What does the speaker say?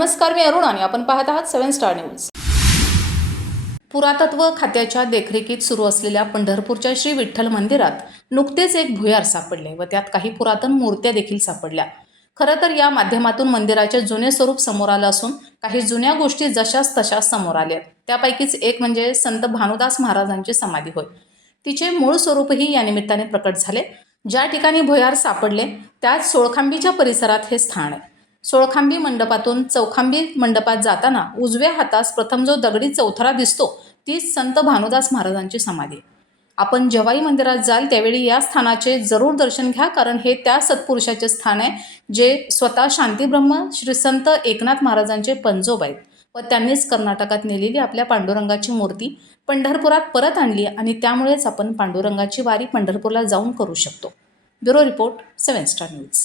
नमस्कार मी अरुण आणि आपण पाहत आहात सेव्हन स्टार न्यूज. पुरातत्व खात्याच्या देखरेखीत सुरू असलेल्या पंढरपूरच्या श्री विठ्ठल मंदिरात नुकतेच एक भुयार सापडले व त्यात काही पुरातन मूर्त्या देखील सापडल्या. खरं तर या माध्यमातून मंदिराचे जुने स्वरूप समोर आलं असून काही जुन्या गोष्टी जशाच तशाच समोर आल्या त्यापैकीच एक म्हणजे संत भानुदास महाराजांची समाधी होय. तिचे मूळ स्वरूपही या निमित्ताने प्रकट झाले. ज्या ठिकाणी भुयार सापडले त्याच सोळखांबीच्या परिसरात हे स्थान आहे. सोळखांबी मंडपातून चौखांबी मंडपात जाताना उजव्या हातास प्रथम जो दगडी चौथरा दिसतो तीच संत भानुदास महाराजांची समाधी. आपण जवाई मंदिरात जाल त्यावेळी या स्थानाचे जरूर दर्शन घ्या कारण हे त्या सत्पुरुषाचे स्थान आहे जे स्वतः शांतीब्रह्म श्री संत एकनाथ महाराजांचे पंजोब आहेत. व त्यांनीच कर्नाटकात नेलेली आपल्या पांडुरंगाची मूर्ती पंढरपुरात परत आणली आणि त्यामुळेच आपण पांडुरंगाची वारी पंढरपूरला जाऊन करू शकतो. Bureau report seven star news.